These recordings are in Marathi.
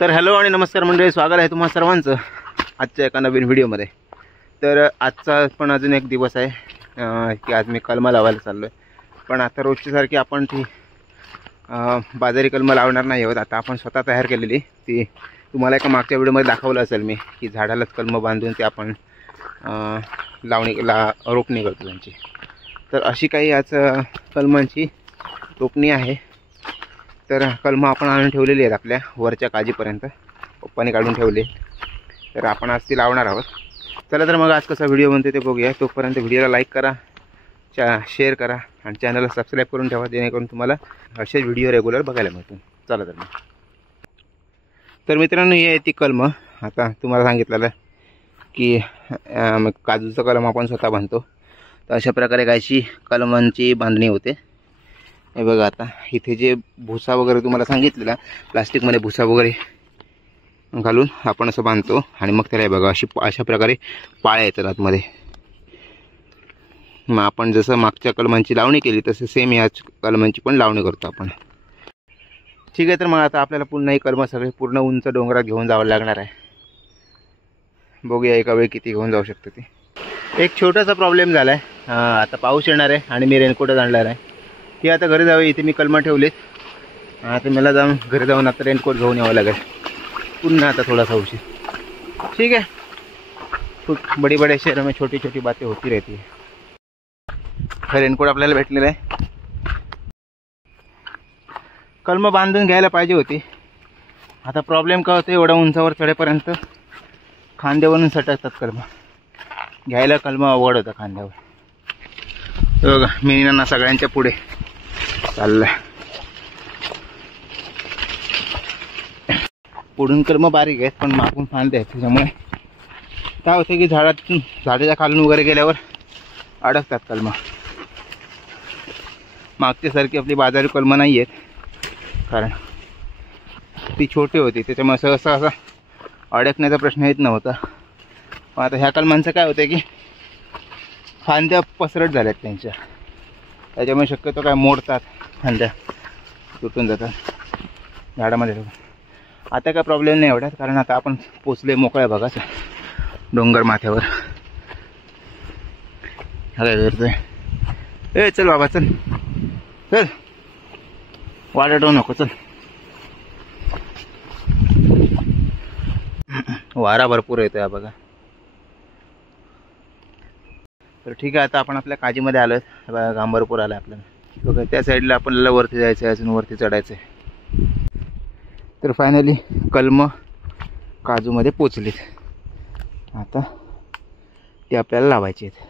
तर हॅलो आणि नमस्कार मंडळी, स्वागत आहे तुम्हा सर्वांचं आजच्या एका नवीन व्हिडिओमध्ये। तर आजचा पण अजून एक दिवस आहे की आज मी कलमं लावायला चाललो आहे। पण आता रोजची सारखी आपण ती बाजारी कलमं लावणार नाही आहोत। आता आपण स्वतः तयार केलेली ती तुम्हाला एका मागच्या व्हिडिओमध्ये दाखवलं असेल मी की झाडालाच कलमं बांधून ते आपण रोपणी करतो त्यांची। तर अशी काही आज कलमांची रोपणी आहे। तर कलमं आपण आणून ठेवलेली आहेत आपल्या वरच्या काजीपर्यंत, पप्पाने काढून ठेवले। तर आपण आज ती लावणार आहोत। चला तर मग आज कसा व्हिडिओ बनते ते बघूया। तोपर्यंत व्हिडिओला लाईक करा, शेअर करा आणि चॅनलला सबस्क्राईब करून ठेवा, जेणेकरून तुम्हाला असेच व्हिडिओ रेग्युलर बघायला मिळतील। चला तर मग। तर मित्रांनो, ही आहे ती कलमं। आता तुम्हाला सांगितलेलं की काजूचं कलम आपण स्वतः बांधतो, तर अशा प्रकारे गायची कलमांची बांधणी होते। हे बघा, आता इथे जे भुसा वगैरे तुम्हाला सांगितलेला, प्लास्टिकमध्ये भुसा वगैरे घालून आपण असं बांधतो आणि मग त्याला बघा अशा प्रकारे पाळ्या येतात आतमध्ये। मग आपण जसं मागच्या कलमांची लावणी केली तसे सेम या कलमांची पण लावणी करतो आपण। ठीक आहे, तर मग आता आपल्याला पुन्हा ही कलमं सगळे पूर्ण उंच डोंगरात घेऊन जावं लागणार आहे। बघूया एका वेळी किती घेऊन जाऊ शकतो ती। एक छोटासा प्रॉब्लेम झाला आहे, आता पाऊस येणार आहे आणि मी रेनकोटच आणणार आहे। ती आता घरी जावी, इथे मी कलमं ठेवलीत। आता मला घरी जाऊन आता रेनकोट घेऊन यावं लागेल पुन्हा, आता थोडासा उशीर। ठीक है, बड़ी बड़े शहरों में छोटी छोटी बातें होती रहती है। रेनकोट आपल्याला भेटलेला आहे। कलमं बांधून घ्यायला पाहिजे होती। आता प्रॉब्लेम काय होते, एवढ्या उंचावर चढेपर्यंत खांद्यावरून सटकतात कलमं, घ्यायला कलमं अवघड होतं खांद्यावर। बघा, मी ना सगळ्यांच्या पुढे चाललाय। पुढून कलमं बारीक आहेत पण मागून फांदे आहेत, त्याच्यामुळे काय होतं की झाडाच्या खालून वगैरे गेल्यावर अडकतात कलमं। मागच्यासारखी आपली बाजारी कलमं नाही आहेत, कारण ती छोटी होती, त्याच्यामुळे सहसा असा अडकण्याचा प्रश्न येत नव्हता। पण आता ह्या कलमांचं काय होतं की फांद्या पसरट झाल्यात त्यांच्या, त्याच्यामुळे शक्यतो काय मोडतात, फांद्या तुटून जातात झाडामध्ये। आता काय प्रॉब्लेम नाही एवढ्यात, कारण आता आपण पोचले मोकळ्या भागात डोंगर माथ्यावर। काय करतोय? ए चल बाबा, चल चल, वाढत नको, चल। वारा भरपूर येतोय बघा। तर ठीक आहे, आता आपण आपल्या काजीमध्ये आलोय। बघा, घाम भरपूर आला आपल्याला। बघा, त्या साईडला आपल्याला वरती जायचं आहे, अजून वरती चढायचं आहे। तर फायनली कलमं काजूमध्ये पोचलीत। आता ते आपल्याला लावायचे आहेत।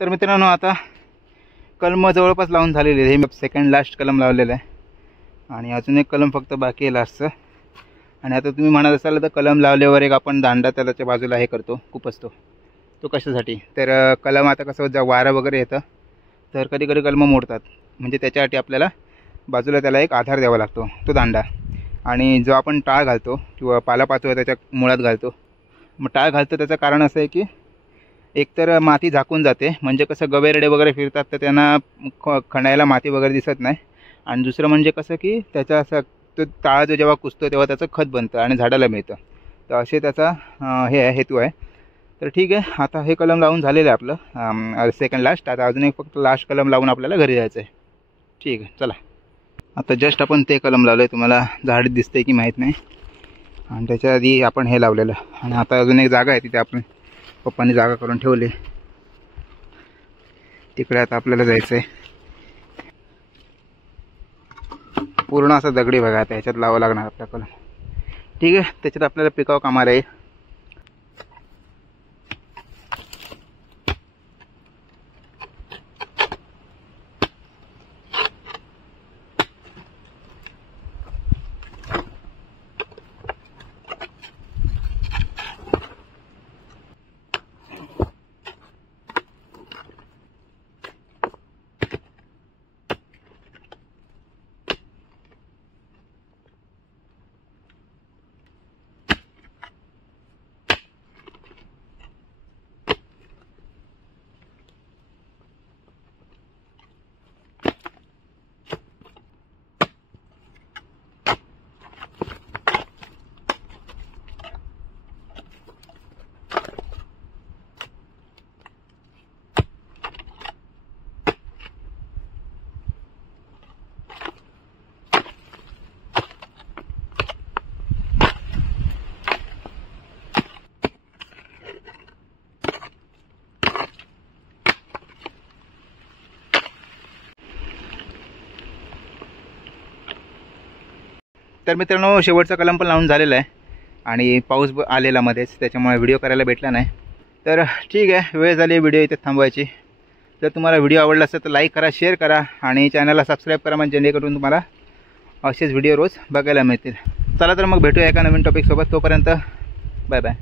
तर मित्रांनो, आता कलम जवळपास लावून झालेले आहे. मी सेकंड लास्ट कलम लावलेला आहे आणि अजून एक कलम फक्त बाकी आहे लास्टचं. आणि आता तुम्ही म्हणत असाल तर कलम लावल्यावर एक आपण दांडा त्याच्या बाजूला हे करतो, खूप असतो तो कशासाठी. तर कलम आता कसं होतं, वारं वगैरे येतं तर कधी कधी कलम मोडतात, म्हणजे त्याच्यासाठी आपल्याला बाजूला त्याला एक आधार द्यावा लागतो, तो दांडा. आणि जो आपण टाळ घालतो किंवा पालापाचोळा त्याच्या मुळात घालतो. मग टाळ घालतो त्याचं कारण असं आहे की एकतर माती झाकून जाते, म्हणजे कसं गवेरडे वगैरे फिरतात तर त्यांना खणायला माती वगैरे दिसत नाही. आणि दुसरं म्हणजे कसं की त्याचा असं तो टाळ जो जेव्हा कुसतो तेव्हा त्याचं खत बनतं आणि झाडाला मिळतं. तर असे त्याचा हे आहे, हेतू आहे. तर ठीक आहे, आता हे कलम लावून झालेलं आहे आपलं सेकंड लास्ट. आता अजून एक फक्त लास्ट कलम लावून आपल्याला घरी जायचं आहे. ठीक आहे, चला. आता जस्ट आपण ते कलम लावलं आहे, तुम्हाला झाड दिसते की माहीत नाही. आणि त्याच्या आधी आपण हे लावलेलं. आणि आता अजून एक जागा आहे तिथे आपण पप्पांनी जागा करून ठेवली, तिकडे आता आपल्याला जायचं आहे. पूर्ण असं दगडी बघा, आता ह्याच्यात लावावं लागणार आपल्या कलम. ठीक आहे, त्याच्यात आपल्याला पिकाव कामाला आहे. तर मित्रांनो शेवटचा कलम पण लावून झालेला आहे आणि पाऊस आलेला मध्येच, त्याच्यामुळे व्हिडिओ करायला भेटला नाही. तर ठीक आहे, वेळ झाली व्हिडिओ इथे थांबवायची. जर तुम्हाला व्हिडिओ आवडला असेल तर लाईक करा, शेअर करा आणि चॅनलला सबस्क्राईब करा, म्हणजे जेणेकरून तुम्हाला असेच व्हिडिओ रोज बघायला मिळतील. चला तर मग भेटूया एका नवीन टॉपिकसोबत. तोपर्यंत बाय बाय.